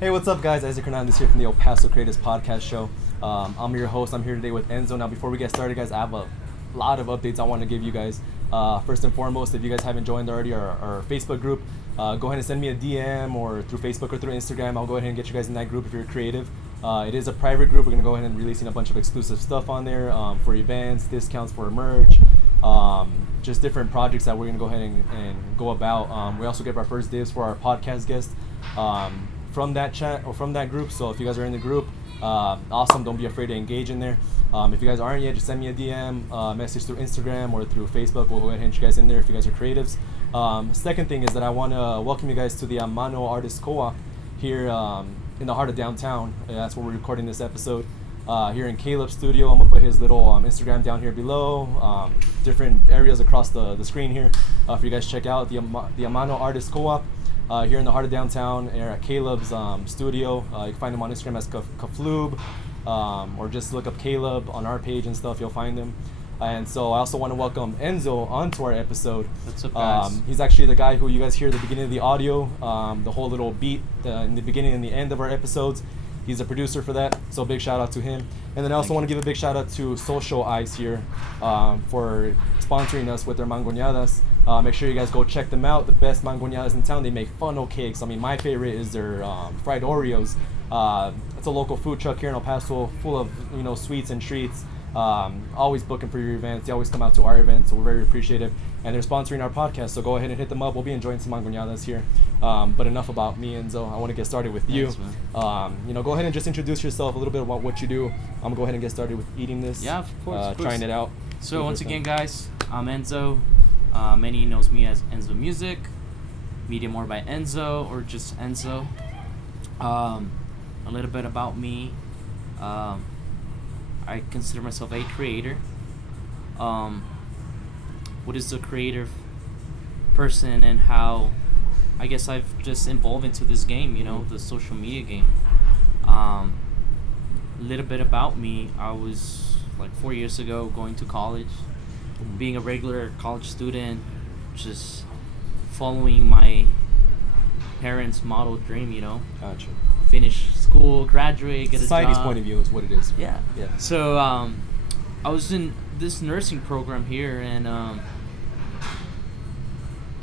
Hey, what's up, guys? Isaac Hernandez here from the Paso Creatives Podcast Show. I'm your host. I'm here today with Enzo. Now, before we get started, guys, I have a lot of updates I want to give you guys. First and foremost, if you guys haven't joined already our Facebook group, go ahead and send me a DM or through Facebook or through Instagram. I'll go ahead and get you guys in that group if you're creative. It is a private group. We're going to go ahead and releasing a bunch of exclusive stuff on there for events, discounts for merch, just different projects that we're going to go ahead and go about. We also get our first dibs for our podcast guest from that chat or from that group. So if you guys are in the group, awesome. Don't be afraid to engage in there. If you guys aren't yet, just send me a DM, message through Instagram or through Facebook. We'll go ahead and hit you guys in there if you guys are creatives. Second thing is that I want to welcome you guys to the AMANO Artist Co here in the heart of downtown. That's where we're recording this episode. Here in Caleb's studio. I'm gonna put his little Instagram down here below. Different areas across the screen here for you guys to check out. The AMANO Artist Co here in the heart of downtown at Caleb's studio. You can find him on Instagram as Kafloob, or just look up Caleb on our page and stuff. You'll find him. And so I also want to welcome Enzo onto our episode. What's up, guys? He's actually the guy who you guys hear at the beginning of the audio, the whole little beat in the beginning and the end of our episodes. He's a producer for that, so big shout out to him. And then I also want to give a big shout out to Social Eyes here for sponsoring us with their mangoñadas. Make sure you guys go check them out. The best mangoñadas in town. They make funnel cakes. I mean, my favorite is their fried Oreos. It's a local food truck here in El Paso, full of sweets and treats. Always booking for your events. They always come out to our events, so we're very appreciative. And they're sponsoring our podcast, so go ahead and hit them up. We'll be enjoying some mangoñadas here. But enough about me, Enzo. I want to get started with you. Thanks, Go ahead and just introduce yourself a little bit about what you do. I'm gonna go ahead and get started with eating this. Yeah, of course. Trying it out. So once again, guys, I'm Enzo. Many knows me as Enzo Music, Media More by Enzo, or just Enzo. A little bit about me. I consider myself a creator. What is a creative person and how I guess I've just evolved into this game, the social media game. A little bit about me. I was like 4 years ago going to college, being a regular college student, just following my parents' model dream, Gotcha. Finish school, graduate, get Society's a job. point of view is what it is. Yeah. So I was in this nursing program here, and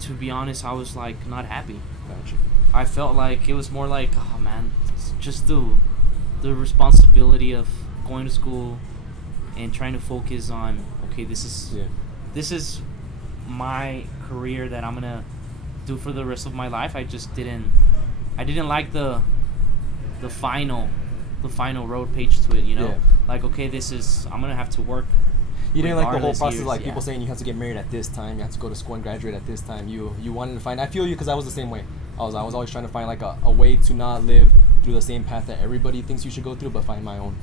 to be honest, I was like not happy. Gotcha. I felt like it was more like, oh man, it's just the responsibility of going to school and trying to focus on, okay, this is my career that I'm gonna do for the rest of my life. I didn't like the final road page to it, Yeah. Like, okay, I'm gonna have to work. You didn't like the whole regardless process, years, like yeah. people saying you have to get married at this time, you have to go to school and graduate at this time. You wanted to find. I feel you because I was the same way. I was always trying to find like a way to not live through the same path that everybody thinks you should go through, but find my own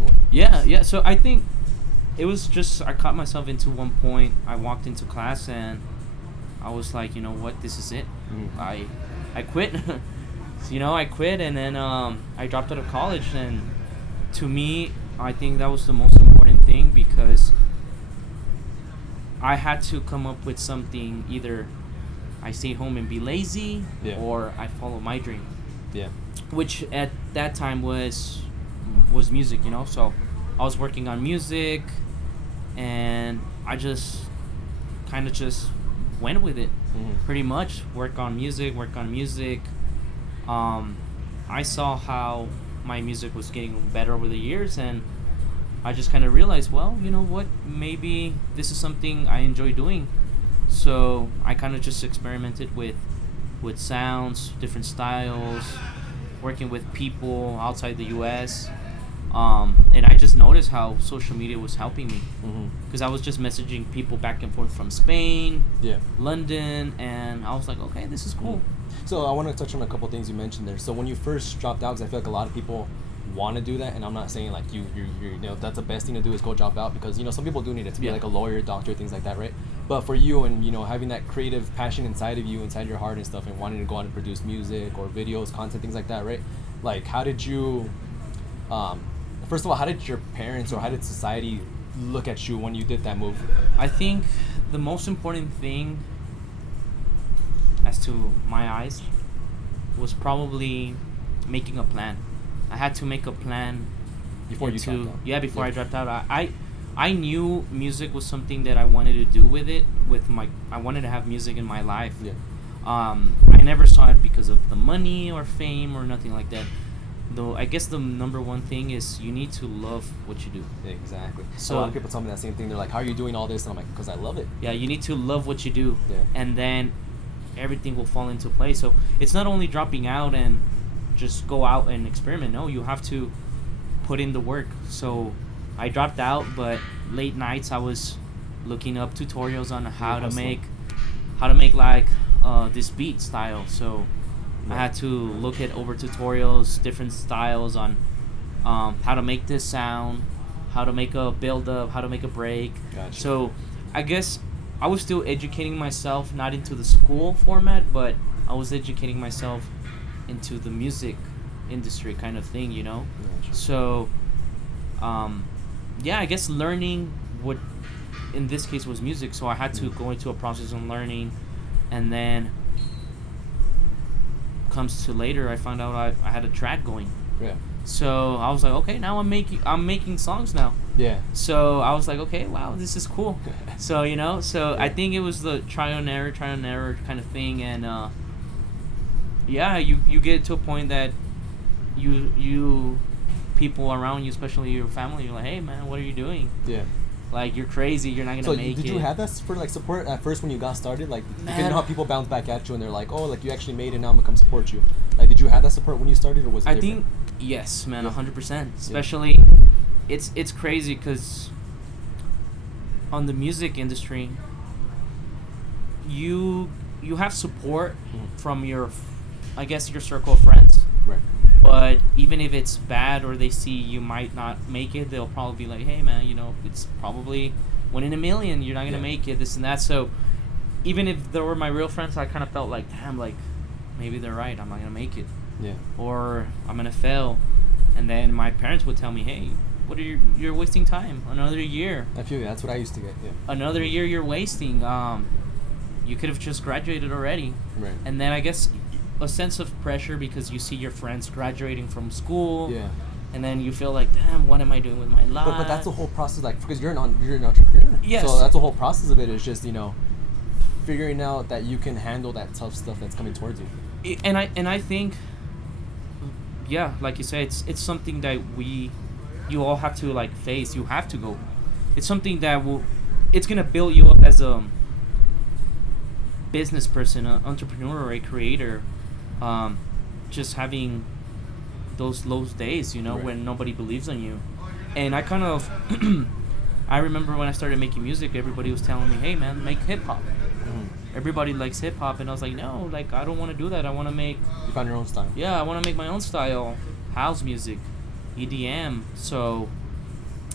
way. Yeah. So I think it was just I caught myself into one point. I walked into class and I was like, you know what, this is it. I quit. I quit, and then I dropped out of college. And to me, I think that was the most important thing, because I had to come up with something. Either I stay home and be lazy, or I follow my dream. Yeah. Which at that time was music, So I was working on music, and I just kind of just went with it. Pretty much work on music. I saw how my music was getting better over the years, and I just kind of realized, well, you know what, maybe this is something I enjoy doing. So I kind of just experimented with sounds, different styles, working with people outside the US. And I just noticed how social media was helping me, because I was just messaging people back and forth from Spain, London, and I was like, okay, this is cool. So I want to touch on a couple things you mentioned there. So when you first dropped out, because I feel like a lot of people want to do that, and I'm not saying like you that's the best thing to do is go drop out, because some people do need it to be like a lawyer, doctor, things like that, right? But for you, and having that creative passion inside of you, inside your heart and stuff, and wanting to go out and produce music or videos, content, things like that, right? Like, how did you first of all, how did your parents or how did society look at you when you did that move? I think the most important thing, as to my eyes, was probably making a plan. I had to make a plan Before you dropped out. Yeah, before I dropped out. I knew music was something that I wanted to do with it. I wanted to have music in my life. Yeah. I never saw it because of the money or fame or nothing like that. Though I guess the number one thing is you need to love what you do. Exactly. So a lot of people tell me that same thing. They're like, "How are you doing all this?" And I'm like, "Because I love it." Yeah, you need to love what you do. Yeah. And then everything will fall into place. So it's not only dropping out and just go out and experiment. No, you have to put in the work. So I dropped out, but late nights I was looking up tutorials on how to make like this beat style. So I had to look at over tutorials, different styles on how to make this sound, how to make a build up, how to make a break. Gotcha. So I guess I was still educating myself, not into the school format, but I was educating myself into the music industry kind of thing, you know? Gotcha. So, yeah, I guess learning what in this case was music. So I had to go into a process of learning, and then comes to later, I found out I had a track going. Yeah. So I was like, okay, now I'm making songs now. Yeah. So I was like, okay, wow, this is cool. So, you know, so I think it was the trial and error kind of thing. And, yeah, you get to a point that you people around you, especially your family, you're like, hey, man, what are you doing? Yeah. Like, you're crazy. You're not going to make it. So did you have that for, like, support at first when you got started? Like, you know how people bounce back at you and they're like, oh, like, you actually made it, now I'm going to come support you. Like, did you have that support when you started, or was it different? I think, yes, man, Yeah. 100%. Especially, it's crazy because on the music industry, you have support from your circle of friends. Right. But even if it's bad or they see you might not make it, they'll probably be like, hey, man, you know, it's probably 1 in a million. You're not going to make it, this and that. So even if they were my real friends, I kind of felt like, damn, like, maybe they're right. I'm not going to make it. Yeah. Or I'm going to fail. And then my parents would tell me, hey, what are you're wasting time. Another year. I feel you. That's what I used to get, yeah. Another year you're wasting. You could have just graduated already. Right. And then I guess a sense of pressure because you see your friends graduating from school. Yeah. And then you feel like, damn, what am I doing with my life? But that's the whole process, like, because you're an entrepreneur. Yes. So that's the whole process of it, is just, you know, figuring out that you can handle that tough stuff that's coming towards you. And I think, yeah, like you said, it's something that you all have to, like, face. You have to go. It's something that it's gonna build you up as a business person, an entrepreneur, or a creator. Just having those low days, you know, right. when nobody believes in you. And I kind of, I remember when I started making music, everybody was telling me, hey, man, make hip-hop. Everybody likes hip-hop. And I was like, no, like, I don't want to do that. I want to make... You found your own style. Yeah, I want to make my own style. House music, EDM. So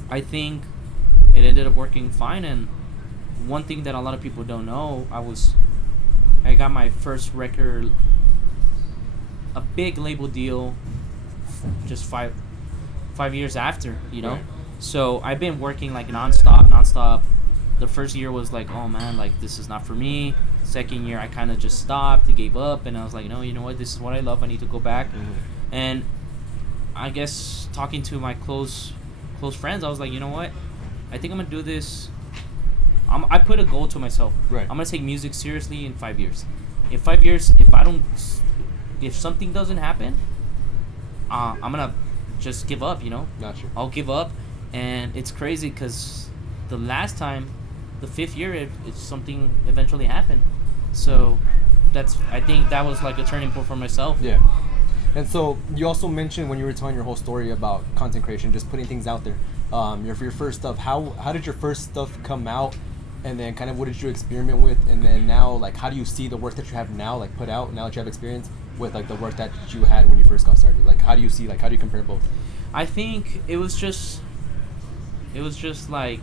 I think it ended up working fine. And one thing that a lot of people don't know, I got my first record, a big label deal, just five years after, you know. Right. So I've been working like nonstop. The first year was like, oh man, like this is not for me. Second year I kind of just stopped, gave up, and I was like, no, you know what, this is what I love, I need to go back. And I guess talking to my close friends, I was like, you know what, I think I'm gonna do this. I put a goal to myself. Right. I'm gonna take music seriously in 5 years. In 5 years, if something doesn't happen, I'm gonna just give up, you know. Gotcha. I'll give up. And it's crazy because the last time, the 5th year, it's something eventually happened. So I think that was like a turning point for myself. Yeah. And so you also mentioned when you were telling your whole story about content creation, just putting things out there. Your first stuff, how did your first stuff come out? And then kind of what did you experiment with? And then now, like, how do you see the work that you have now, like, put out, now that you have experience, with, like, the work that you had when you first got started? Like, how do you compare both? I think it was just like,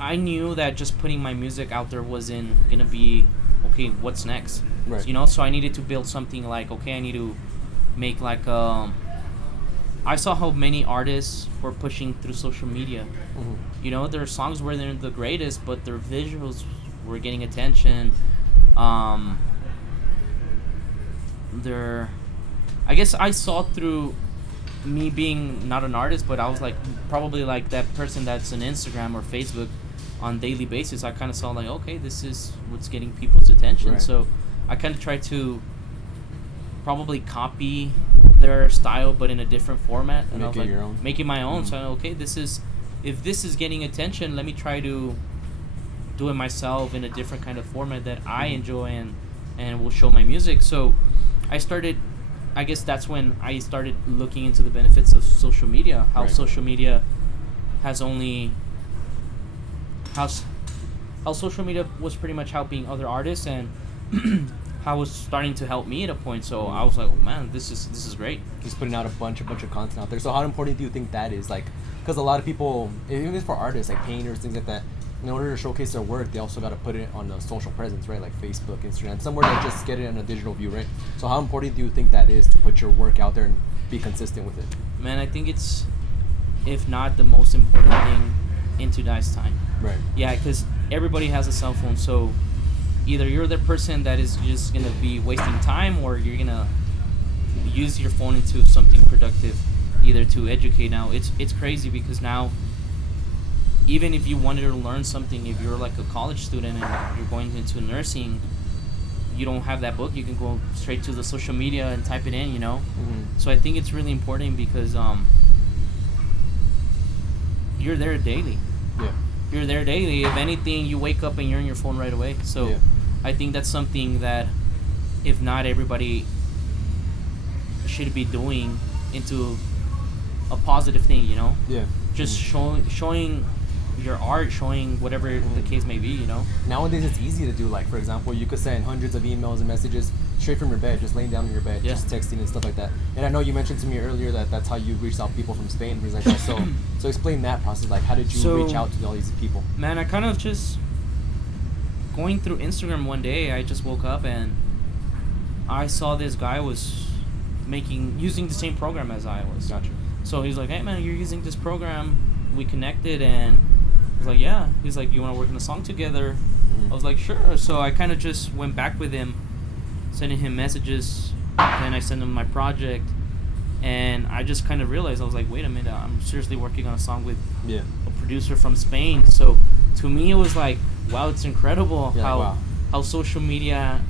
I knew that just putting my music out there wasn't going to be, okay, what's next? Right. You know, so I needed to build something like, okay, I need to make like, I saw how many artists were pushing through social media. You know, their songs weren't the greatest, but their visuals were getting attention. I guess I saw through me being not an artist, but I was like probably like that person that's on Instagram or Facebook on daily basis. I kind of saw like, okay, this is what's getting people's attention. Right. So I kind of tried to probably copy their style, but in a different format, and I was like, make it my own. So okay, if this is getting attention, let me try to do it myself in a different kind of format that I enjoy and will show my music. So I guess that's when I started looking into the benefits of social media, how social media has only how social media was pretty much helping other artists, and how it was starting to help me at a point. So I was like, oh man, this is great. He's putting out a bunch of content out there. So how important do you think that is? Like, because a lot of people, even for artists like painters, things like that, in order to showcase their work, they also got to put it on a social presence, right? Like Facebook, Instagram, somewhere to just get it in a digital view, right? So how important do you think that is to put your work out there and be consistent with it? Man, I think it's, if not the most important thing in today's time. Right. Yeah, because everybody has a cell phone, so either you're the person that is just going to be wasting time, or you're going to use your phone into something productive, either to educate. Now, it's crazy because now, even if you wanted to learn something, if you're like a college student and you're going into nursing, you don't have that book, you can go straight to the social media and type it in, So I think it's really important because you're there daily. Yeah. You're there daily. If anything, you wake up and you're on your phone right away. So I think that's something that, if not everybody should be doing into a positive thing, Yeah. Just showing your art, showing whatever the case may be, Nowadays it's easy to do. Like, for example, you could send hundreds of emails and messages straight from your bed, just laying down in your bed, just texting and stuff like that. And I know you mentioned to me earlier that that's how you reached out people from Spain and things like that. So explain that process. Like, how did you reach out to all these people? Man, I kind of just going through Instagram one day. I just woke up and I saw this guy was using the same program as I was. Gotcha. So he's like, hey man, you're using this program. We connected, and I was like, yeah. He's like, you want to work on a song together? I was like, sure. So I kind of just went back with him, sending him messages. Then I sent him my project, and I just kind of realized, I was like, wait a minute, I'm seriously working on a song with a producer from Spain. So to me, it was like, wow, it's incredible how social media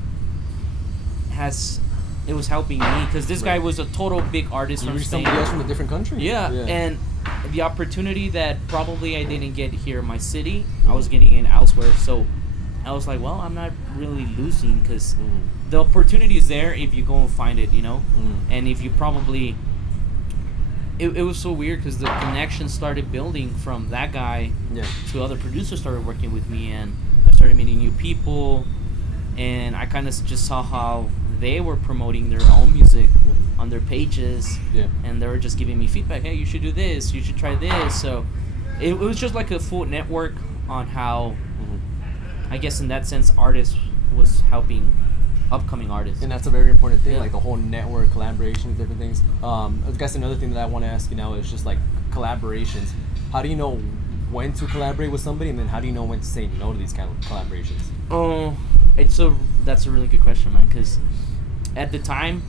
it was helping me, because this guy was a total big artist from Spain. Somebody else from a different country. Yeah, and the opportunity that probably I didn't get here in my city, I was getting it elsewhere. So I was like, well, I'm not really losing, because the opportunity is there if you go and find it, And if you probably... It was so weird because the connection started building from that guy to other producers started working with me, and I started meeting new people, and I kind of just saw how they were promoting their own music on their pages, and they were just giving me feedback. Hey, you should do this. You should try this. So it was just like a full network on how, I guess in that sense, artists was helping upcoming artists. And that's a very important thing, like the whole network, collaborations, different things. I guess another thing that I want to ask you now is just like collaborations. How do you know when to collaborate with somebody, and then how do you know when to say no to these kind of collaborations? That's a really good question, man, because at the time,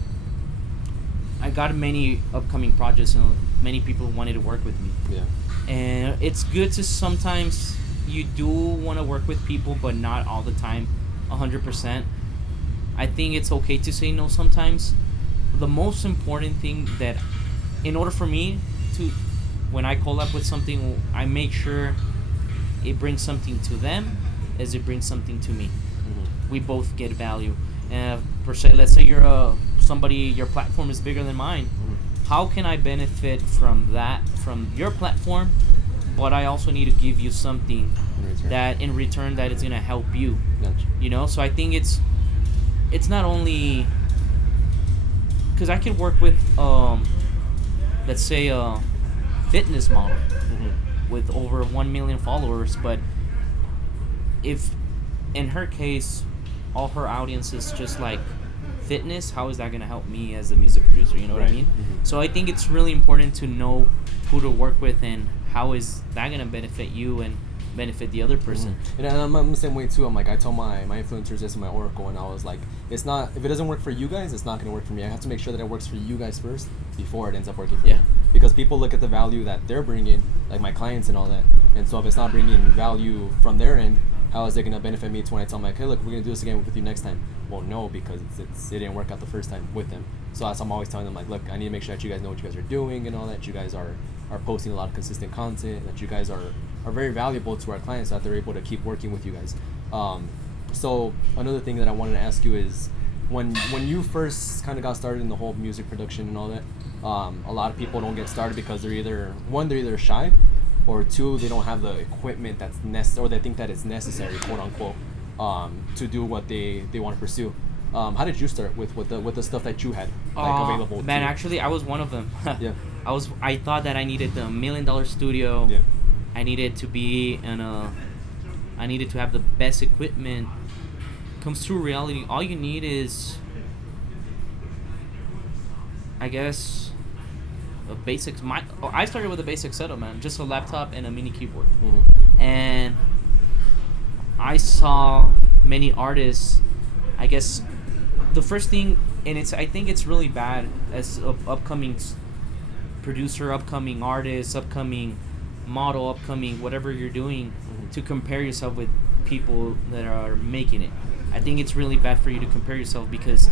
I got many upcoming projects, and many people wanted to work with me. Yeah. And it's good to sometimes, you do want to work with people, but not all the time, 100%. I think it's okay to say no sometimes. The most important thing that, in order for me to, when I collab with something, I make sure it brings something to them as it brings something to me. We both get value. Per se, let's say you're somebody, your platform is bigger than mine. How can I benefit from that, from your platform, but I also need to give you something that in return that is going to help you. Gotcha. So I think it's not only because I can work with let's say a fitness model with over 1 million followers, but if in her case all her audience is just like fitness, how is that going to help me as a music producer? You know what I mean? So I think it's really important to know who to work with and how is that going to benefit you, and benefit the other person. And I'm the same way too. I'm like, I told my influencers this in my Oracle, and I was like, it's not, if it doesn't work for you guys, it's not going to work for me. I have to make sure that it works for you guys first before it ends up working for me. Because people look at the value that they're bringing, like my clients and all that. And so if it's not bringing value from their end, how is it going to benefit me to when I tell them, like, hey, look, we're going to do this again with you next time? Well, no, because it didn't work out the first time with them. So that's, I'm always telling them, like, look, I need to make sure that you guys know what you guys are doing and all that. You guys are posting a lot of consistent content, that you guys are very valuable to our clients, so that they're able to keep working with you guys. So another thing that I wanted to ask you is, when you first kind of got started in the whole music production and all that, a lot of people don't get started because they're either shy, or two, they don't have the equipment that's necessary, or they think that it's necessary, quote unquote, to do what they want to pursue. How did you start with the stuff that you had available? Man, actually, I was one of them. Yeah. I thought that I needed the $1 million studio. Yeah. I needed to be I needed to have the best equipment. Comes to reality, all you need is, I guess, a basic. I started with a basic setup, man. Just a laptop and a mini keyboard. Mm-hmm. And I saw many artists. I guess the first thing, and I think it's really bad as a upcoming producer, upcoming artist, upcoming model, upcoming whatever you're doing, to compare yourself with people that are making it. I think it's really bad for you to compare yourself, because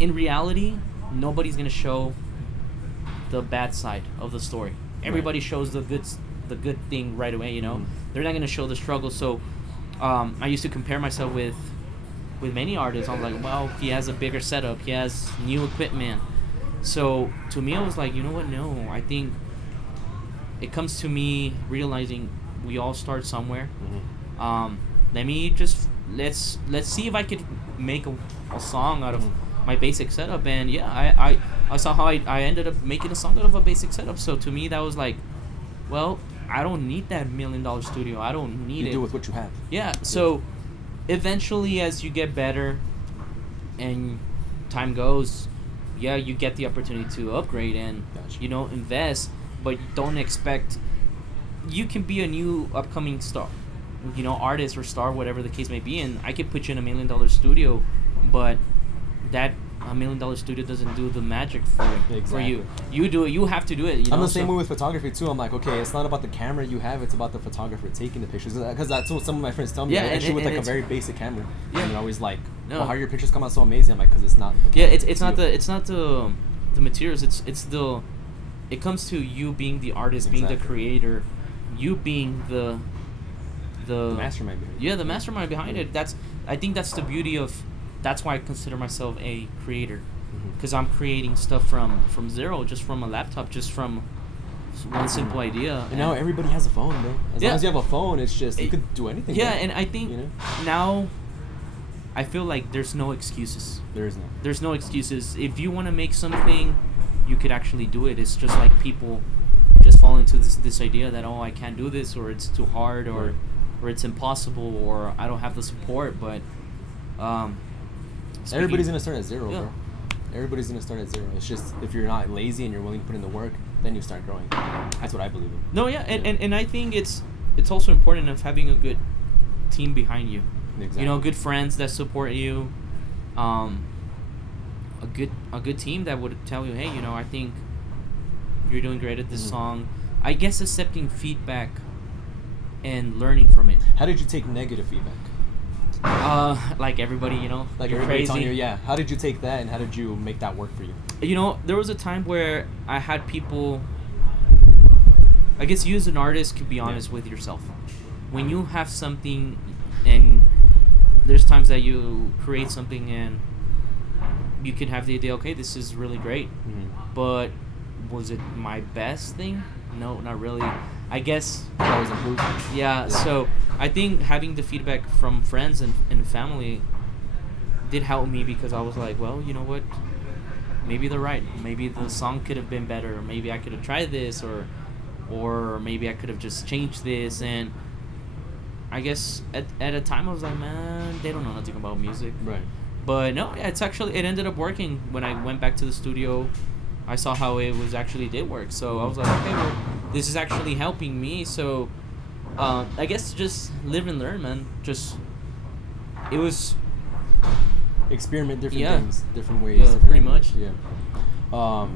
in reality, nobody's gonna show the bad side of the story. Everybody shows the good thing right away. You know, they're not gonna show the struggle. So I used to compare myself with many artists. I'm like, well, he has a bigger setup, he has new equipment. So to me, I was like, you know what? No, I think it comes to me realizing we all start somewhere. Let me just let's see if I could make a song out of my basic setup. And yeah, I saw how I ended up making a song out of a basic setup. So to me, that was like, well, I don't need that $1 million studio. I don't need it. You do with what you have. Yeah. So eventually, as you get better and time goes, yeah, you get the opportunity to upgrade and invest, but don't expect. You can be a new upcoming star, artist or star, whatever the case may be, and I could put you in $1 million studio, but that $1 million studio doesn't do the magic for you. You do it. You have to do it. I'm the same way with photography too. I'm like, okay, it's not about the camera you have; it's about the photographer taking the pictures. Because that's what some of my friends tell me. Yeah, I shoot with like a very basic camera, yeah. and they're always like, well, how your pictures come out so amazing? I'm like, because it's not. It's not the materials. It comes to you being the artist, being the creator, you being the mastermind behind it. Yeah, the mastermind behind it. I think that's the beauty of. That's why I consider myself a creator, because I'm creating stuff from zero, just from a laptop, just from one simple idea. And now everybody has a phone, bro. As long as you have a phone, it's just you could do anything. Yeah, bro. And I think now I feel like there's no excuses. There's no excuses. If you want to make something, you could actually do it. It's just like people just fall into this idea that, oh, I can't do this, or it's too hard, or it's impossible, or I don't have the support. But everybody's gonna start at zero, bro. Everybody's gonna start at zero. It's just if you're not lazy and you're willing to put in the work, then you start growing. That's what I believe in. No, yeah, and I think it's also important of having a good team behind you. Exactly. Good friends that support you. A good team that would tell you, hey, I think you're doing great at this song. I guess accepting feedback and learning from it. How did you take negative feedback? Like everybody, like you're everybody crazy. telling you, yeah. How did you take that, and how did you make that work for you? There was a time where I had people. I guess you as an artist could be honest with yourself. When you have something, and there's times that you create something and you can have the idea, okay, this is really great, but was it my best thing? No, not really. I guess always improve. Yeah, so I think having the feedback from friends and family did help me, because I was like, well, you know what? Maybe they're right. Maybe the song could have been better. Maybe I could have tried this, or maybe I could have just changed this. And I guess at a time I was like, man, they don't know nothing about music. Right. But no, it ended up working. When I went back to the studio, I saw how it was actually did work. So I was like, okay, well, this is actually helping me. So I guess just live and learn, man. Just it was Experiment different Yeah. things, different ways. Yeah, different pretty angles. much. Yeah.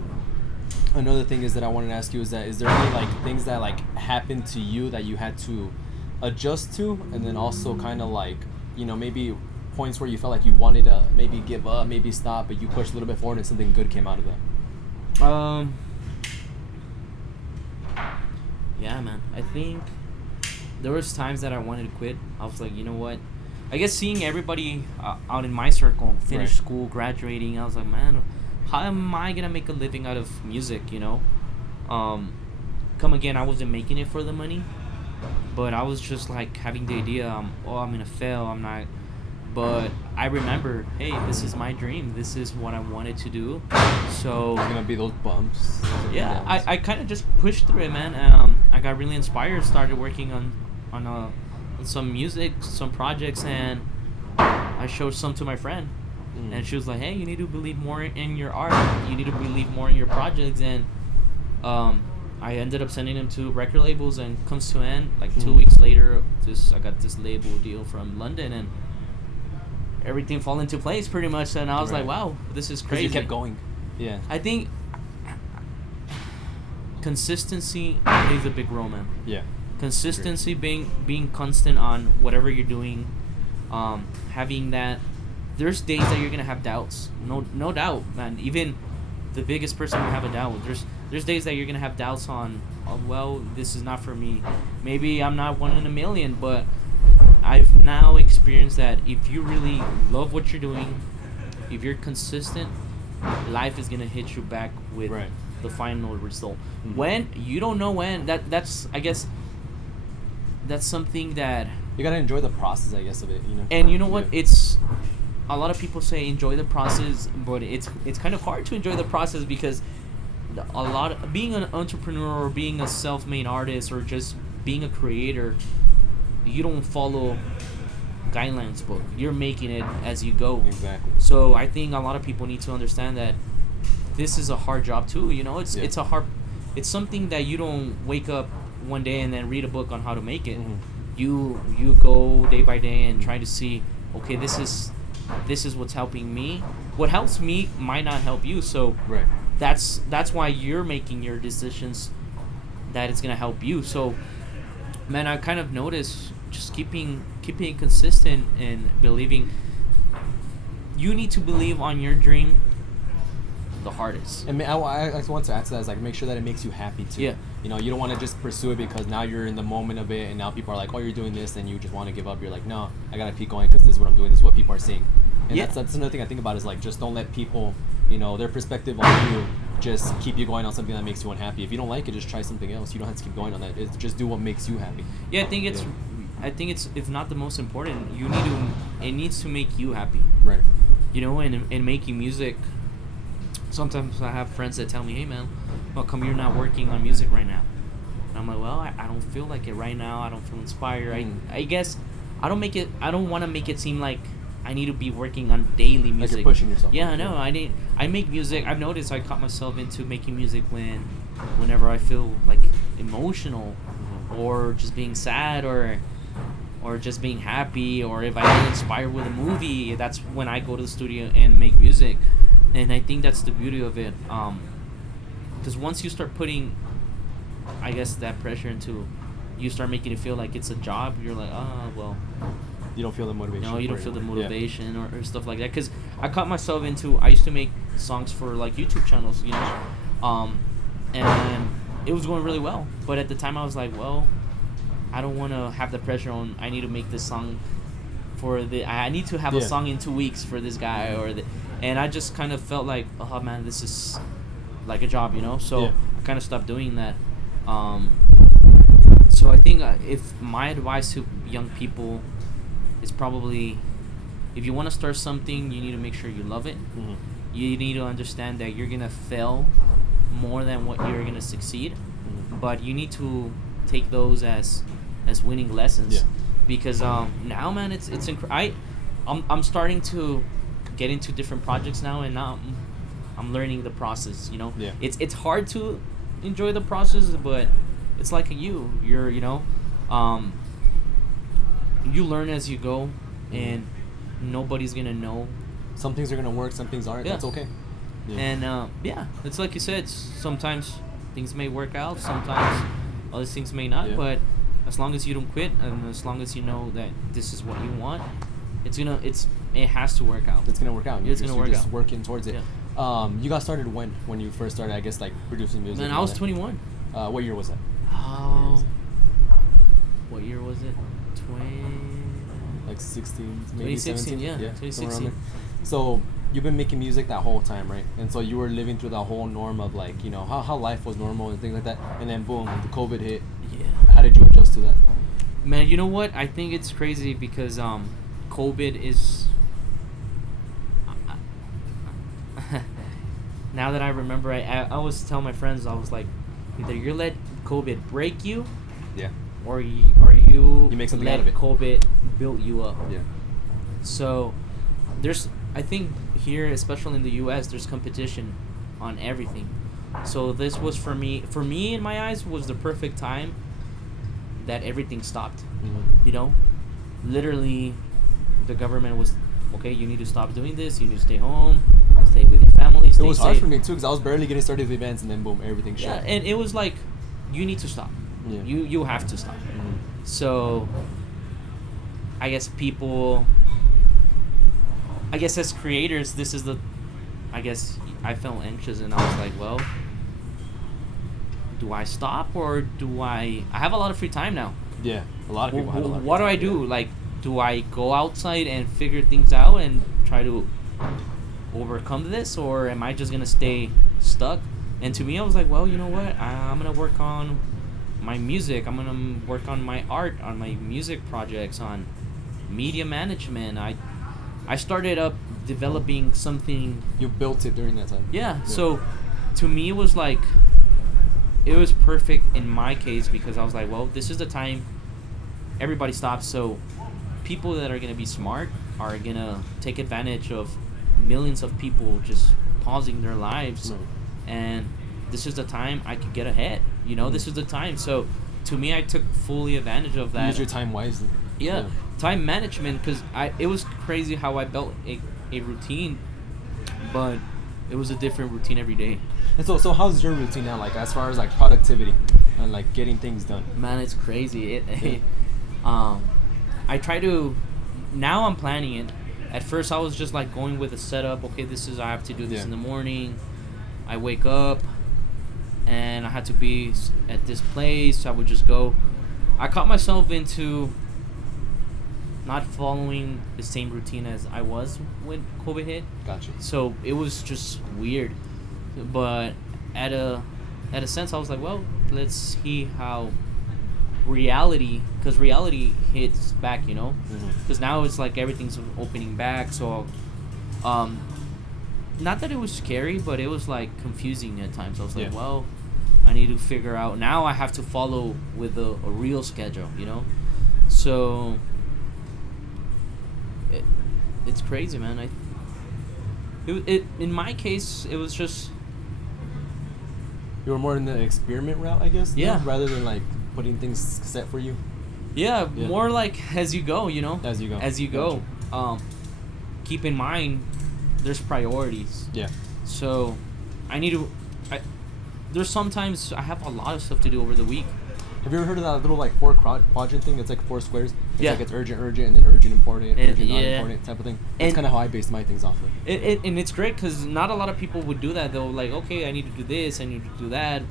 Another thing is that I wanted to ask you is there any like things that like happened to you that you had to adjust to, and then also kind of like, you know, maybe points where you felt like you wanted to maybe give up, maybe stop, but you pushed a little bit forward and something good came out of that. Yeah, man. I think there was times that I wanted to quit. I was like, you know what? I guess seeing everybody out in my circle finish Right. school, graduating, I was like, man, how am I gonna make a living out of music? You know, come again, I wasn't making it for the money, but I was just like having the idea, oh, I'm gonna fail. I'm not. But I remember, hey, this is my dream. This is what I wanted to do. So There's gonna be those bumps. those ups and yeah, downs. I kind of just pushed through it, man. I got really inspired, started working on some music, some projects, and I showed some to my friend. And she was like, hey, you need to believe more in your art. You need to believe more in your projects. And I ended up sending them to record labels, and comes to end, like 2 weeks later, I got this label deal from London, and everything fall into place pretty much. And I was Right. like, wow, this is 'Cause crazy. you kept going. Yeah. I think consistency plays a big role, man. Yeah. Consistency, being constant on whatever you're doing, having that. There's days that you're gonna have doubts, no doubt, man. Even the biggest person will have a doubt. There's days that you're gonna have doubts on, oh, well, this is not for me. Maybe I'm not one in a million, but I've now experienced that if you really love what you're doing, if you're consistent, life is gonna hit you back with Right. the final result. Mhm. When you don't know when, that's I guess that's something that. You gotta enjoy the process, I guess, of it. You know. And you know what? Yeah. It's a lot of people say enjoy the process, but it's kind of hard to enjoy the process because being an entrepreneur or being a self-made artist or just being a creator, you don't follow guidelines book. You're making it as you go. Exactly. So I think a lot of people need to understand that this is a hard job too. You know, it's it's something that you don't wake up one day and then read a book on how to make it. Mhm. You go day by day and try to see, okay, this is what's helping me. What helps me might not help you. So Right. that's why you're making your decisions that it's gonna help you. So, man, I kind of noticed just keeping it consistent and believing. You need to believe on your dream the hardest. And I want to add to that is like make sure that it makes you happy too. Yeah. You know, you don't want to just pursue it because now you're in the moment of it, and now people are like, "Oh, you're doing this," and you just want to give up. You're like, "No, I gotta keep going because this is what I'm doing. This is what people are seeing." And Yeah. that's another thing I think about is like just don't let people, you know, their perspective on you just keep you going on something that makes you unhappy. If you don't like it, just try something else. You don't have to keep going on that. It's just do what makes you happy. Yeah, I think it's if not the most important. It needs to make you happy. Right. You know, and in making music, sometimes I have friends that tell me, hey man, how come you're not working on music right now? And I'm like, well, I don't feel like it right now. I don't feel inspired. I guess I don't want to make it seem like I need to be working on daily Like music. you're pushing yourself. Yeah, no, I make music. I've noticed I caught myself into making music whenever I feel like emotional, or just being sad, or just being happy, or if I get inspired with a movie, that's when I go to the studio and make music. And I think that's the beauty of it, because once you start putting, I guess, that pressure into, you start making it feel like it's a job. You're like, oh well, You don't feel the motivation. no, you don't for feel it. the Yeah. motivation or stuff like that. Because I caught myself into, I used to make songs for like YouTube channels, you know, and it was going really well. But at the time, I was like, well, I don't want to have the pressure on. I need to make this song I need to have a Yeah. song in 2 weeks for this guy and I just kind of felt like, oh man, this is like a job, you know. So Yeah. I kind of stopped doing that. So I think if my advice to young people is probably, if you want to start something, you need to make sure you love it. Mhm. You need to understand that you're gonna fail more than what you're gonna succeed, Mhm. but you need to take those as winning lessons. Yeah. Because now, man, I'm starting to get into different projects now, and now I'm learning the process. You know, Yeah. it's hard to enjoy the process, but it's like you're you know, You learn as you go, and nobody's gonna know. Some things are gonna work, some things aren't. Yeah. That's okay. Yeah. And it's like you said. Sometimes things may work out. Sometimes other things may not. Yeah. But as long as you don't quit, and as long as you know that this is what you want, it has to work out. It's gonna work out. It's gonna work You're just out. working towards it. Yeah. You got started when you first started, I guess, like producing music. And I was 21. What year was that? Oh. What year was it? Like 16, maybe 2016, 17? yeah, somewhere around 2016. there. So you've been making music that whole time, right? And so you were living through that whole norm of like, you know, how life was normal and things like that. And then boom, the COVID hit. Yeah. How did you adjust to that? Man, you know what? I think it's crazy because COVID is. Now that I remember, I always tell my friends, I was like, either you let COVID break you, Yeah. or you make something let out of it. COVID build you up. Yeah. So I think here, especially in the U.S., there's competition on everything. So this was for me in my eyes was the perfect time that everything stopped. Mm-hmm. You know, literally, the government was, okay, you need to stop doing this. You need to stay home, stay with your family. Stay It was safe. hard for me too because I was barely getting started with events and then boom, everything Yeah, shut. and it was like, you need to stop. Yeah. You have to stop. Mhm. So, I guess as creators, this is I felt anxious and I was like, well, do I stop or do I have a lot of free time now. Yeah, a lot of people had a lot of What do I free time. do? Like, do I go outside and figure things out and try to overcome this, or am I just gonna stay stuck? And to me, I was like, well, you know what? I'm gonna work on my music. I'm gonna work on my art, on my music projects, on media management. I started up developing something. You built it during that time. Yeah. So to me, it was like, it was perfect in my case because I was like, well, this is the time everybody stops. So people that are gonna be smart are gonna take advantage of millions of people just pausing their lives. Right. And this is the time I could get ahead. You know, this is the time. So to me, I took fully advantage of that. Use your time wisely. Yeah, time management, because it was crazy how I built a routine, but it was a different routine every day. And so how's your routine now, like as far as like productivity and like getting things done? Man, it's crazy. I try to, now I'm planning it. At first I was just like going with a setup. Okay, I have to do this in the morning. I wake up and I had to be at this place. I would just go. I caught myself into not following the same routine as I was when COVID hit. Gotcha. So it was just weird. But at a sense, I was like, well, let's see how because reality hits back, you know? Because now it's like everything's opening back. So, not that it was scary, but it was like confusing at times. I was like, well, I need to figure out. Now I have to follow with a real schedule, you know? So, it's crazy, man. In my case, it was just... You were more in the experiment route, I guess? Yeah. Rather than like putting things set for you? Yeah, more like as you go, you know? As you go. As you go. Keep in mind, there's priorities. Yeah. So, there's sometimes I have a lot of stuff to do over the week. Have you ever heard of that little like 4 quadrant thing? It's like 4 squares. It's like it's urgent, and then urgent, important, urgent, not important type of thing. That's kind of how I based my things off of. And it's great because not a lot of people would do that. They'll like, okay, I need to do this, I need to do that,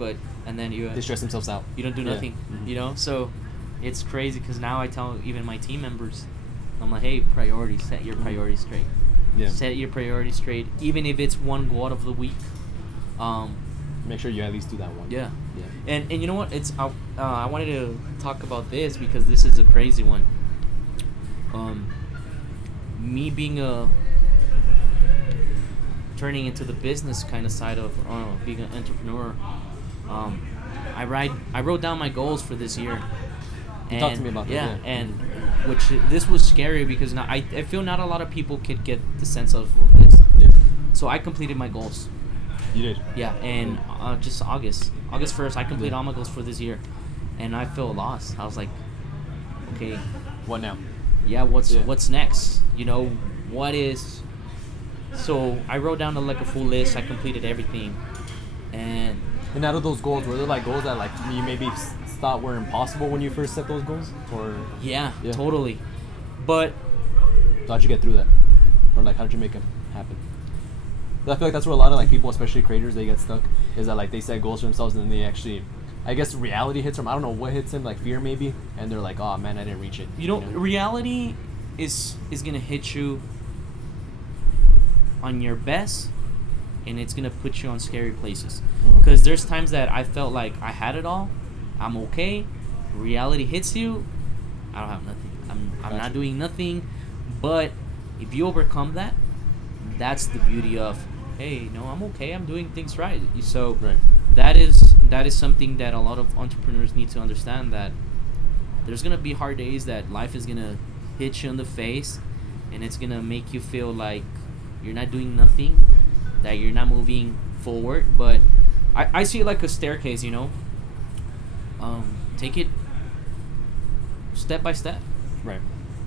and then They stress themselves out. You don't do nothing, Mm-hmm. you know? So it's crazy because now I tell even my team members, I'm like, hey, priorities, set your priorities straight. Yeah. Set your priorities straight, even if it's one goal out of the week. Make sure you at least do that one. Yeah. Yeah. And you know what? I wanted to talk about this because this is a crazy one. Me being turning into the business kind of side of being an entrepreneur. I wrote down my goals for this year. Talk to me about that. Yeah, and this was scary because now I feel not a lot of people could get the sense of this. Yeah. So I completed my goals. You did. Yeah, and just August 1st, I completed all my goals for this year, and I feel lost. I was like, okay, What now? yeah, what's next? You know, what is? So I wrote down a full list. I completed everything, and And out of those goals, were there like goals that like you maybe thought were impossible when you first set those goals, or yeah, totally. But so how'd you get through that, or like how did you make them happen? I feel like that's where a lot of like people, especially creators, they get stuck. Is that like they set goals for themselves and then they actually, I guess reality hits them. I don't know what hits them, like fear maybe, and they're like, oh man, I didn't reach it. you know, reality is gonna hit you on your best, and it's gonna put you on scary places. Because there's times that I felt like I had it all, I'm okay. Reality hits you, I don't have nothing. I'm not doing nothing. But if you overcome that, that's the beauty of, hey, no, I'm okay. I'm doing things right. So Right. that is something that a lot of entrepreneurs need to understand, that there's gonna be hard days, that life is gonna hit you in the face, and it's gonna make you feel like you're not doing nothing, that you're not moving forward. But I see it like a staircase, you know. Take it step by step. Right.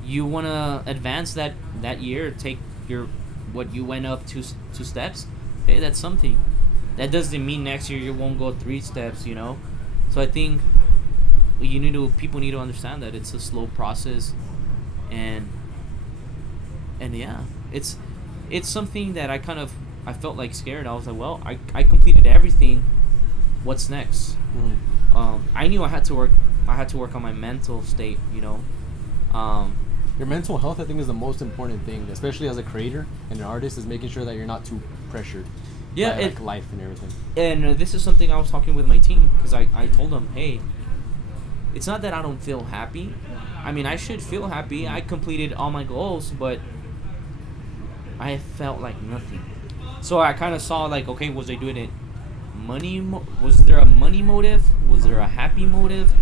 You want to advance that year, take your what you went up two steps. Hey, that's something. That doesn't mean next year you won't go 3 steps, you know. So I think people need to understand that it's a slow process, and yeah, it's something that I felt like scared. I was like, well, I completed everything. What's next? I knew I had to work on my mental state, you know. Your mental health, I think, is the most important thing, especially as a creator and an artist, is making sure that you're not too pressured. Yeah, by, like life and everything. And this is something I was talking with my team, because I told them, hey, it's not that I don't feel happy. I mean, I should feel happy. I completed all my goals, but I felt like nothing. So I kind of saw like, okay, was I doing it money? Was there a money motive? Was there a happy motive?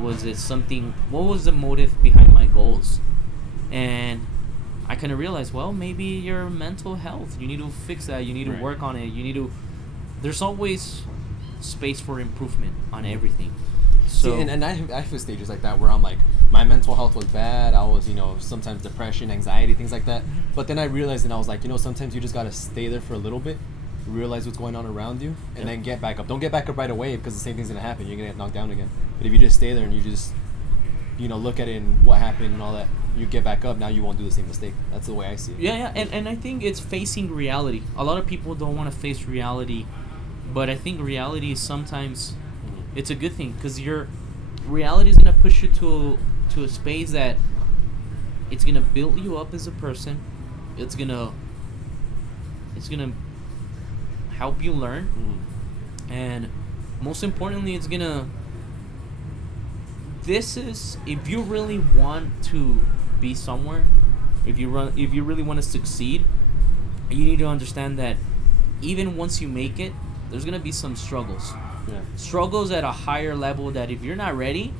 Was it something? What was the motive behind my goals? And I kind of realized, well, maybe your mental health. You need to fix that. You need to work on it. You need to. There's always space for improvement on everything. So see, and I have stages like that where I'm like, my mental health was bad. I was, sometimes depression, anxiety, things like that. But then I realized, and I was like, sometimes you just gotta stay there for a little bit, realize what's going on around you, and then get back up. Don't get back up right away, because the same thing's gonna happen. You're gonna get knocked down again. But if you just stay there and you just, look at it and what happened and all that, you get back up. Now you won't do the same mistake. That's the way I see it. Yeah, and I think it's facing reality. A lot of people don't want to face reality, but I think reality is sometimes it's a good thing, because your reality is gonna push you to a space that it's gonna build you up as a person. It's gonna help you learn, and most importantly, it's gonna. This is, if you really want to be somewhere, if you really want to succeed, you need to understand that even once you make it, there's gonna be some struggles. Yeah. Struggles at a higher level that if you're not ready,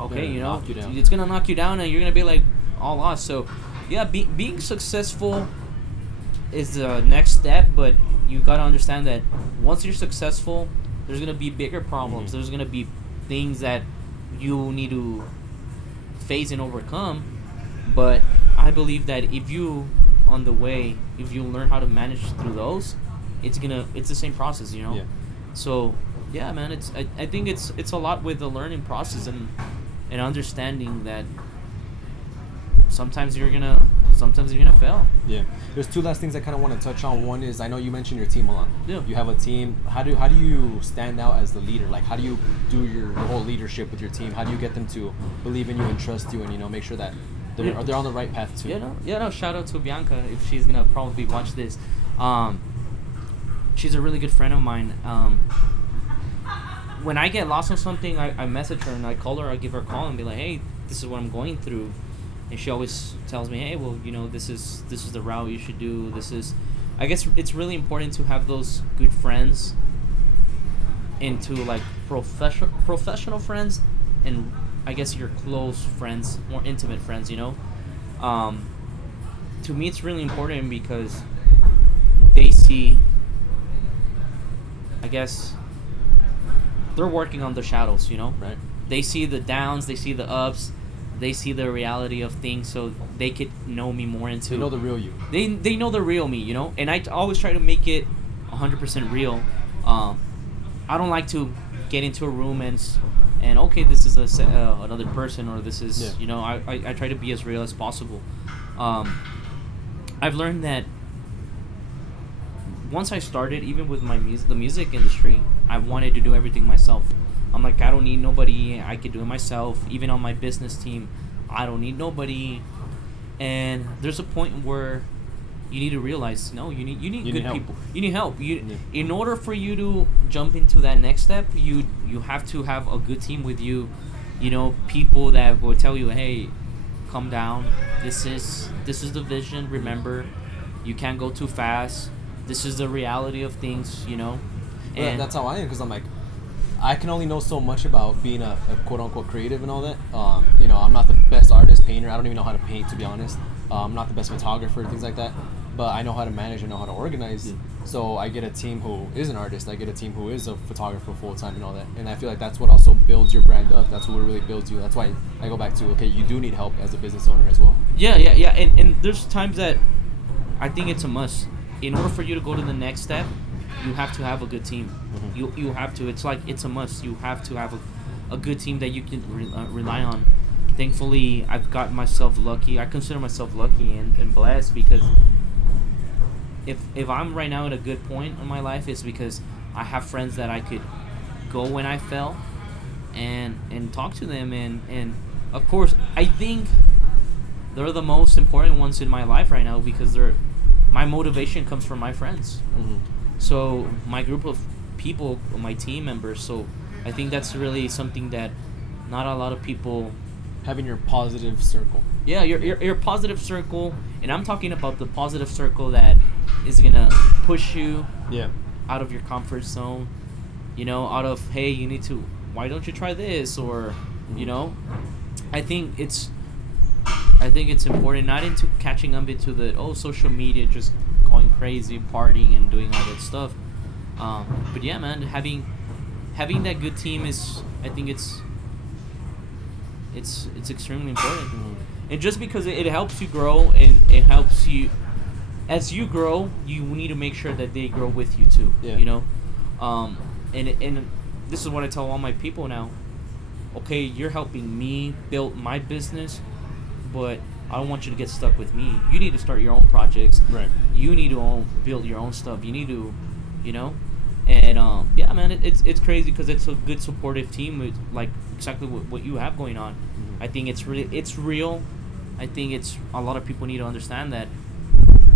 okay, knock you down. it's gonna knock you down, and you're gonna be like all lost. So, yeah, being successful is the next step, but you gotta understand that once you're successful, there's gonna be bigger problems. There's gonna be things that you need to face and overcome. But I believe that if you learn how to manage through those, it's the same process, Yeah. So yeah, man, I think it's a lot with the learning process and understanding that sometimes you're gonna fail. Yeah. There's 2 last things I kind of want to touch on. One is, I know you mentioned your team a lot. Yeah. You have a team. How do you stand out as the leader? Like, how do you do your whole leadership with your team? How do you get them to believe in you and trust you, and make sure that they're on the right path too? No. Shout out to Bianca, if she's gonna probably watch this. She's a really good friend of mine. When I get lost on something, I message her and I call her. I give her a call and be like, hey, this is what I'm going through. And she always tells me, hey, well, this is the route you should do. I guess it's really important to have those good friends, into like professional friends, and I guess your close friends, more intimate friends, To me, it's really important because they see, I guess, they're working on the shadows, Right. They see the downs, they see the ups. they see the reality of things, so they could know me more into. They know the real you. They know the real me, you know. And I always try to make it 100% real. I don't like to get into a room and okay, this is another person, or this is you know. I try to be as real as possible. I've learned that once I started, even with the music industry, I wanted to do everything myself. I'm like, I don't need nobody. I could do it myself. Even on my business team, I don't need nobody. And there's a point where you need to realize, no, you need good help. people. You need help. In order for you to jump into that next step, you have to have a good team with you. You know, people that will tell you, hey, calm down. This is the vision. Remember, you can't go too fast. This is the reality of things, you know. And that's how I am, because I'm like, I can only know so much about being a quote unquote creative and all that. You know, I'm not the best artist, painter. I don't even know how to paint, to be honest. I'm not the best photographer, things like that. But I know how to manage and know how to organize. So I get a team who is an artist. I get a team who is a photographer full time and all that. And I feel like that's what also builds your brand up. That's what really builds you. That's why I go back to, okay, you do need help as a business owner as well. Yeah. And there's times that I think it's a must. In order for you to go to the next step, you have to have a good team. You have to. It's like, it's a must. You have to have a good team that you can rely on. Thankfully, I've got myself lucky. I consider myself lucky and blessed, because if I'm right now at a good point in my life, it's because I have friends that I could go when I fell and talk to them. And of course, I think they're the most important ones in my life right now, because my motivation comes from my friends. So my group of people, my team members. So I think that's really something that not a lot of people. Having your positive circle. Yeah, your positive circle, and I'm talking about the positive circle that is gonna push you out of your comfort zone. You know, out of, hey, you need to. Why don't you try this? Or, you know, I think it's important, not into catching up into the social media, just going crazy, partying and doing all that stuff. But yeah, man, having that good team is, I think it's extremely important. And just because it helps you grow, and it helps you as you grow, you need to make sure that they grow with you too. You know, and this is what I tell all my people now. Okay, you're helping me build my business, but I don't want you to get stuck with me. You need to start your own projects. Right. You need to build your own stuff. You need to, you know, and yeah, man, it's crazy, because it's a good supportive team with, like, exactly what you have going on. I think it's real. I think it's a lot of people need to understand that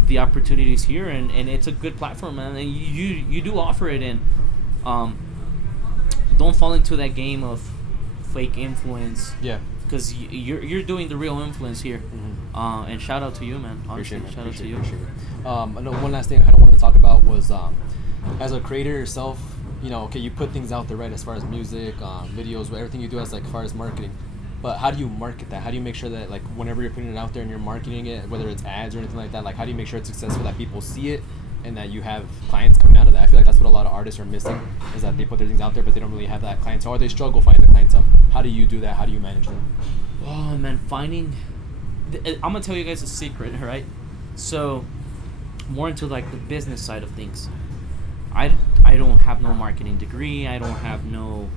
the opportunity is here, and it's a good platform, man. And you do offer it, and don't fall into that game of fake influence. Yeah. Because you're doing the real influence here. And shout out to you, man. Honestly, shout out to you. One last thing I kind of wanted to talk about was, as a creator yourself, you know, okay, you put things out there, right, as far as music, videos, everything you do as, like, as far as marketing. But how do you market that? How do you make sure that, like, whenever you're putting it out there and you're marketing it, whether it's ads or anything like that, like, how do you make sure it's successful, that people see it and that you have clients coming out of that? I feel like that's what a lot of artists are missing, is that they put their things out there, but they don't really have that clientele, or they struggle finding the clientele. How do you do that? How do you manage them? Oh, man, I'm going to tell you guys a secret, right? So, more into, like, the business side of things. I don't have no marketing degree. I don't have no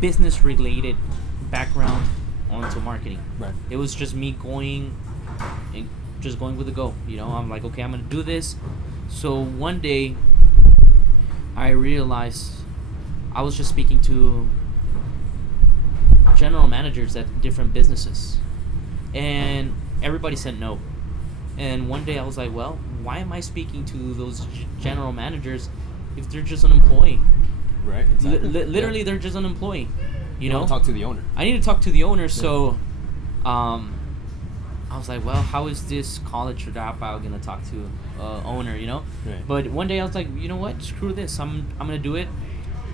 business related background onto marketing. Right. It was just me going with the go. You know, I'm like, okay, I'm gonna do this. So one day, I realized I was just speaking to general managers at different businesses, and everybody said no. And one day I was like, well, why am I speaking to those general managers if they're just an employee? Right. Exactly. Literally, they're just an employee. You know? Talk to the owner. I need to talk to the owner. So, I was like, well, how is this college dropout gonna talk to owner? You know? Right. But one day I was like, you know what? Screw this. I'm gonna do it.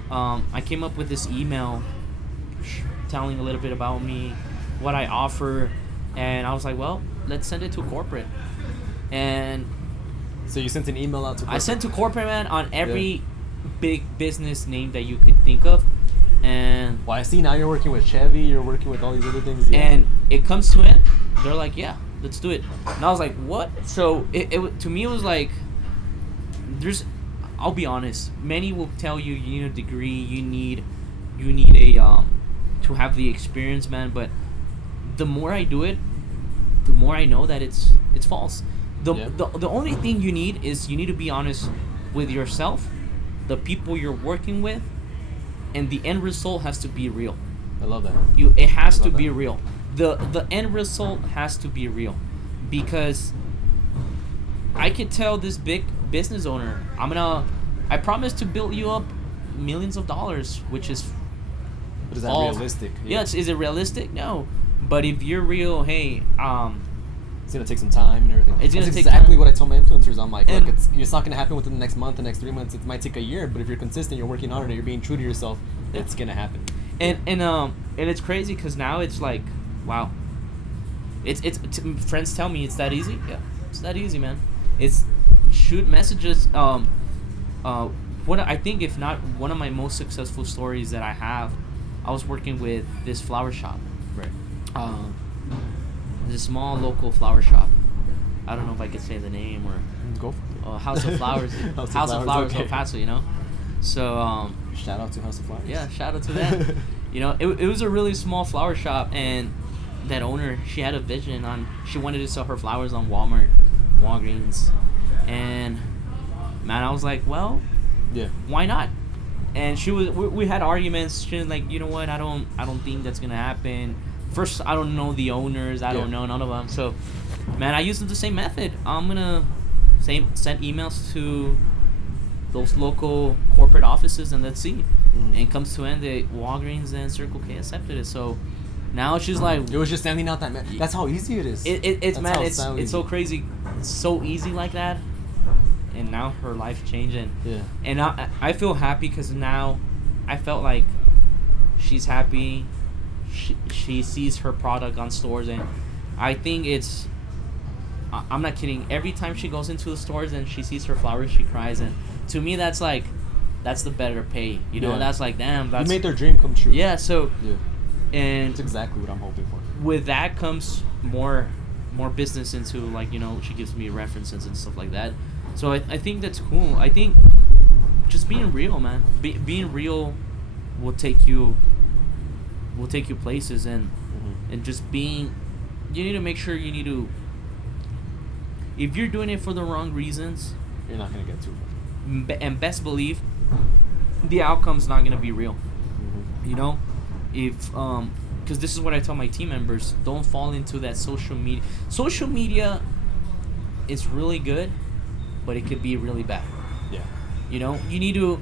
I came up with this email telling a little bit about me, what I offer, and I was like, well, let's send it to corporate. And so you sent an email out to corporate? I sent to corporate, man, on every big business name that you could think of. And well, I see now you're working with Chevy, you're working with all these other things. Yeah. and it comes to it, they're like, yeah, let's do it. And I was like, what? So it to me, it was like, I'll be honest, many will tell you need a degree, you need a to have the experience, man. But the more I do it, the more I know that it's false. The only thing you need is you need to be honest with yourself, the people you're working with, and the end result has to be real. I love that. It has to be real. The end result has to be real, because I could tell this big business owner, I promise to build you up millions of dollars, which is But is that false. realistic? Yeah, is it realistic? No. But if you're real, hey, it's gonna take some time and everything. It's gonna That's take exactly time. what I told my influencers. I'm like, And- look, it's not gonna happen within the next month, the next 3 months. It might take a year, but if you're consistent, you're working on it, you're being true to yourself, it's gonna happen. And it's crazy because now it's like, wow. Friends tell me it's that easy. Yeah, it's that easy, man. It's shoot messages. What I think, if not one of my most successful stories that I have, I was working with this flower shop. Right. It's a small local flower shop. I don't know if I could say the name or Go for it. House of Flowers. House of Flowers, okay. El Paso, you know. So Shout out to House of Flowers. yeah, shout out to them. You know, it was a really small flower shop, and that owner, she had a vision she wanted to sell her flowers on Walmart, Walgreens, and man, I was like, well, Yeah. why not? And we had arguments. She was like, you know what, I don't think that's gonna happen. First, I don't know the owners. I don't know none of them. So, man, I used the same method. I'm gonna send emails to those local corporate offices, and let's see. Mm-hmm. And comes to end, the Walgreens and Circle K accepted it. So now she's like, It was just sending out that. That's how easy it is. it's That's man, how it's easy. so crazy, it's so easy like that. And now her life's changing. Yeah. And I feel happy because now I felt like she's happy. She sees her product on stores, and I think I'm not kidding. Every time she goes into the stores and she sees her flowers, she cries. And to me, that's the better pay. You know, Yeah. that's like, damn. You That's, made their dream come true. yeah. So, Yeah. and That's exactly what I'm hoping for. with that comes more business into, like, you know, she gives me references and stuff like that. So I think that's cool. I think just being real, man. Being real will take you places, and Mm-hmm. and just being, you need to make sure if you're doing it for the wrong reasons, You're not gonna get too far. and best believe the outcome's not gonna be real. Mm-hmm. You know, if because this is what I tell my team members: don't fall into that social media. Social media is really good, but it could be really bad. Yeah. You know, you need to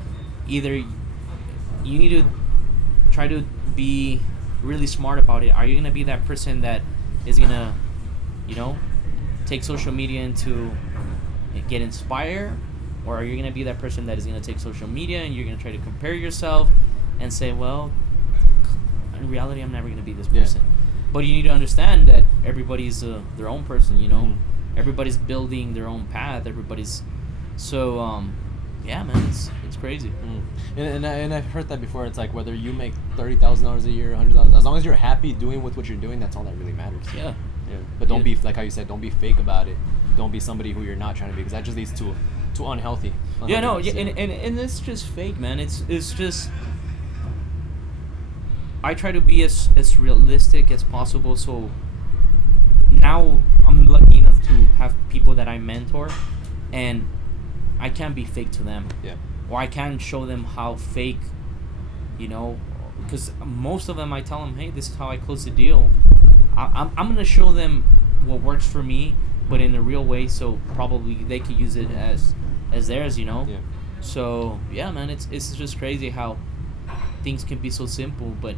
try to be really smart about it. Are you gonna be that person that is gonna, you know, take social media into get inspired, or are you gonna be that person that is gonna take social media and you're gonna try to compare yourself and say, well, in reality, I'm never gonna be this Yeah. person. But you need to understand that everybody's their own person. You know, Mhm. everybody's building their own path. Everybody's so yeah, man, it's crazy. And I've heard that before. It's like whether you make $30,000 a year, $100,000, as long as you're happy doing with what you're doing, that's all that really matters. Yeah. Yeah. But don't Yeah. be, like how you said, don't be fake about it. Don't be somebody who you're not trying to be, because that just leads to unhealthy. Yeah, no, unhealthiness, yeah, and it's just fake, man. It's just I try to be as realistic as possible. So now I'm lucky enough to have people that I mentor, and I can't be fake to them, Yeah. or I can't show them how fake, you know, because most of them I tell them, hey, this is how I close the deal. I'm gonna show them what works for me, but in a real way, so probably they could use it as theirs, you know. Yeah. So yeah, man, it's just crazy how things can be so simple, but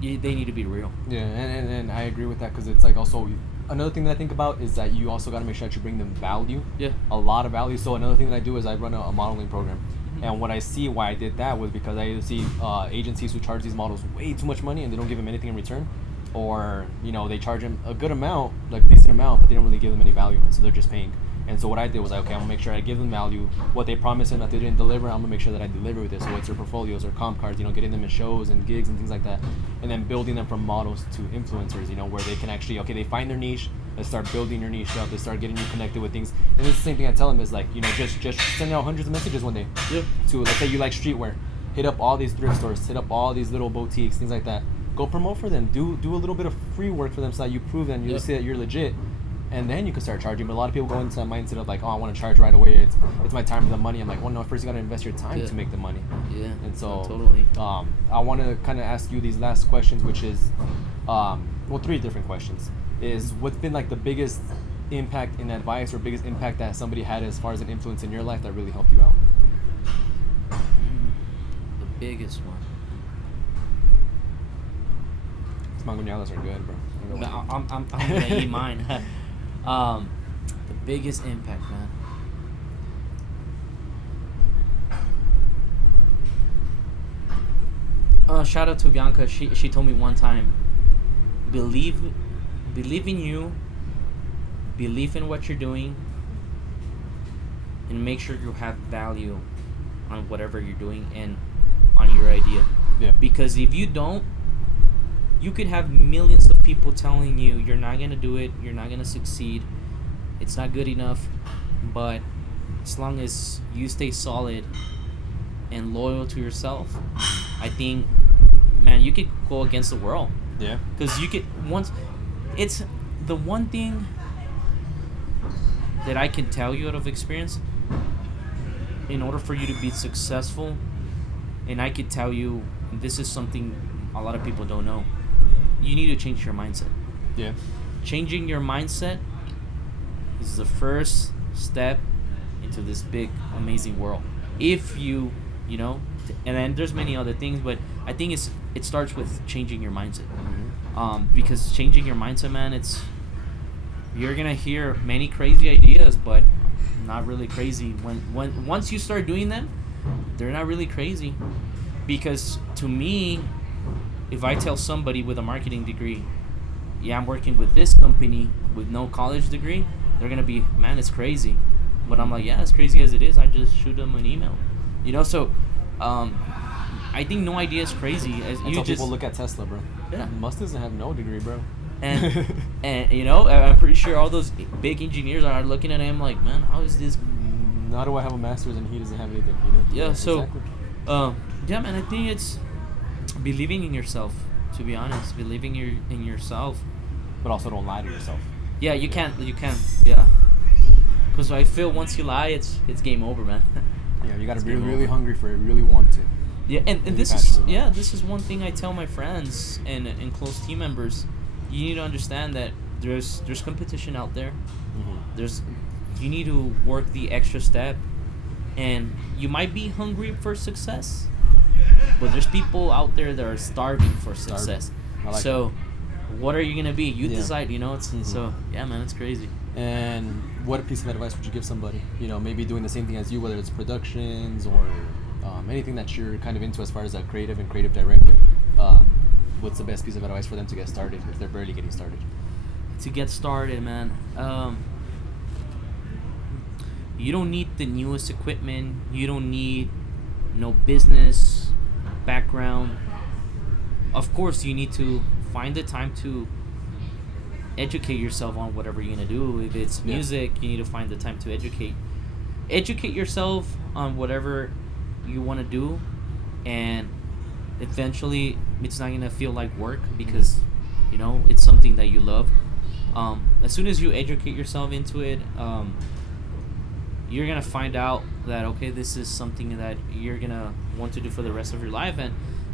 they need to be real. Yeah, and I agree with that, because it's like also another thing that I think about is that you also got to make sure that you bring them value. Yeah. A lot of value. So another thing that I do is I run a modeling program. Mhm. And what I see why I did that was because I either see agencies who charge these models way too much money and they don't give them anything in return, or, you know, they charge them a good amount, like a decent amount, but they don't really give them any value, and so they're just paying. And so what I did was like, okay, I'm gonna make sure I give them value. What they promised and that they didn't deliver, I'm gonna make sure that I deliver with it. So it's their portfolios or comp cards, getting them in shows and gigs and things like that, and then building them from models to influencers, where they can actually, okay, they find their niche. Let's start building your niche up. Let's start getting you connected with things. And it's the same thing I tell them is like, just send out hundreds of messages one day. Yep. To, let's say you like streetwear, hit up all these thrift stores, hit up all these little boutiques, things like that. Go promote for them. Do a little bit of free work for them so that you prove them, you see that you're legit, and then you can start charging. But a lot of people go into that mindset of like, oh, I want to charge right away. It's my time for the money. I'm like, well, no, first you got to invest your time to make the money. Yeah. And so totally. I want to kind of ask you these last questions, which is, three different questions. Is what's been like the biggest impact in advice or biggest impact that somebody had as far as an influence in your life that really helped you out? The biggest one. These mangoñadas are good, bro. I'm gonna eat mine. The biggest impact, man. Shout out to Bianca. She told me one time, believe in you, believe in what you're doing, and make sure you have value on whatever you're doing and on your idea. Yeah. Because if you don't, you could have millions of people telling you you're not going to do it, you're not going to succeed, it's not good enough. But as long as you stay solid and loyal to yourself, I think, man, you could go against the world. Yeah. Because you could it's the one thing that I can tell you out of experience. In order for you to be successful, and I could tell you, this is something a lot of people don't know, you need to change your mindset. Yeah. Changing your mindset is the first step into this big, amazing world. If you, and then there's many other things, but I think it starts with changing your mindset. Mm-hmm. Because changing your mindset, man, you're gonna hear many crazy ideas, but not really crazy. Once you start doing them, they're not really crazy. Because to me, if I tell somebody with a marketing degree, yeah, I'm working with this company with no college degree, they're gonna be, man, it's crazy. But I'm like, yeah, as crazy as it is, I just shoot them an email. So I think no idea is crazy. Until people look at Tesla, bro. Yeah. Musk doesn't have no degree, bro. And I'm pretty sure all those big engineers are looking at him like, man, how is this? How do I have a master's and he doesn't have anything? Yeah. So, exactly. yeah, man, I think it's believing in yourself. To be honest, believing in yourself. But also don't lie to yourself. Yeah, you can't. Yeah. Because I feel once you lie, it's game over, man. Yeah, you gotta be really hungry for it, really want to. Yeah, and this is one thing I tell my friends and close team members. You need to understand that there's competition out there. Mm-hmm. You need to work the extra step, and you might be hungry for success, but there's people out there that are starving for success. Like so that. What are you gonna be? You decide. Mm-hmm. So yeah, man, it's crazy. And what piece of advice would you give somebody? Maybe doing the same thing as you, whether it's productions or anything that you're kind of into as far as a creative director. What's the best piece of advice for them to get started if they're barely getting started? To get started, man, you don't need the newest equipment. You don't need no business background. Of course, you need to find the time to educate yourself on whatever you're gonna do. If it's music, you need to find the time to educate yourself on whatever you want to do, and eventually it's not gonna feel like work because it's something that you love. As soon as you educate yourself into it, you're gonna find out that, okay, this is something that you're gonna want to do for the rest of your life,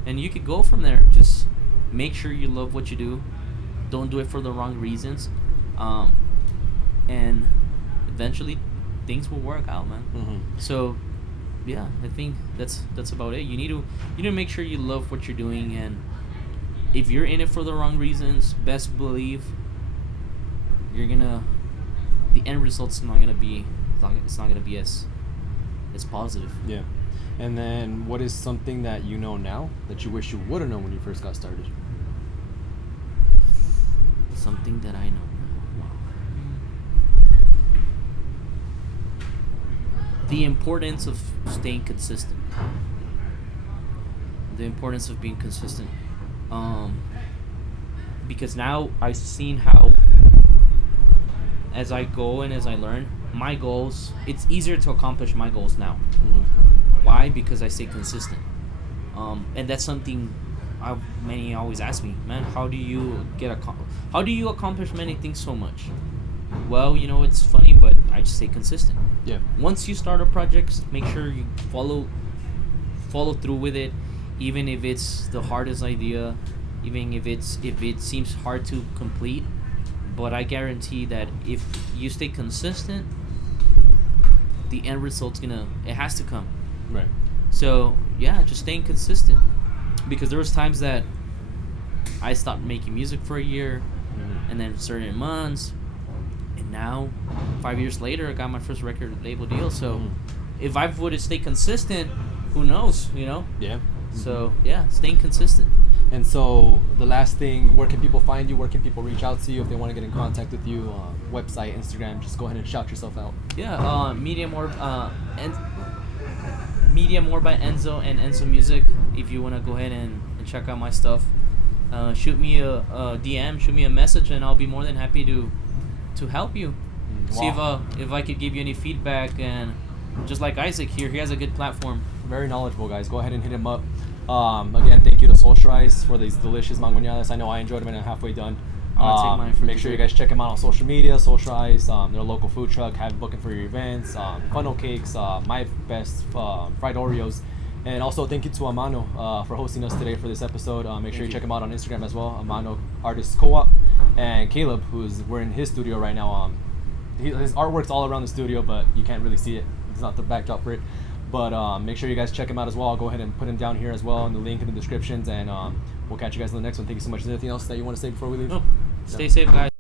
and you could go from there. Just make sure you love what you do. Don't do it for the wrong reasons, and eventually things will work out, man. Mm-hmm. So yeah, I think that's about it. You need to make sure you love what you're doing, and if you're in it for the wrong reasons, best believe the end result's not gonna be as positive. Yeah. And then what is something that you know now that you wish you would have known when you first got started? Something that I know now. the importance of staying consistent. The importance of being consistent. Because now I've seen how, as I go and as I learn, my goals, it's easier to accomplish my goals now. Mm-hmm. Why? Because I stay consistent. And that's something many always ask me, man, how do you accomplish many things so much? Well, it's funny, but I just stay consistent. Yeah. Once you start a project, make sure you follow through with it, even if it's the hardest idea, even if it seems hard to complete. But I guarantee that if you stay consistent, the end result's it has to come. Right. So yeah, just staying consistent. Because there was times that I stopped making music for a year, and then certain months, and now 5 years later I got my first record label deal. So if I would have stayed consistent, who knows, Yeah. So yeah, staying consistent. And so the last thing, where can people find you? Where can people reach out to you if they want to get in contact with you? Website, Instagram, just go ahead and shout yourself out. Yeah, Media More by Enzo and Enzo Music. If you want to go ahead and check out my stuff, shoot me a DM, shoot me a message, and I'll be more than happy to help you. Wow. See if I could give you any feedback. And just like Isaac here, he has a good platform. Very knowledgeable, guys. Go ahead and hit him up. Again, thank you to Socialize for these delicious mangoñadas. I know I enjoyed them and I'm halfway done. I'm gonna take mine for make sure you dessert. guys check them out on social media. Socialize, their local food truck, have booking for your events, funnel cakes, my best fried Oreos. And also thank you to AMANO for hosting us today for this episode. Make sure you check him out on Instagram as well, AMANO Artist Co. And Caleb, we're in his studio right now. His artwork's all around the studio, but you can't really see it. It's not the backdrop for it. But make sure you guys check him out as well. I'll go ahead and put him down here as well in the link in the descriptions. And we'll catch you guys in the next one. Thank you so much. Is there anything else that you want to say before we leave? No. Stay safe, guys.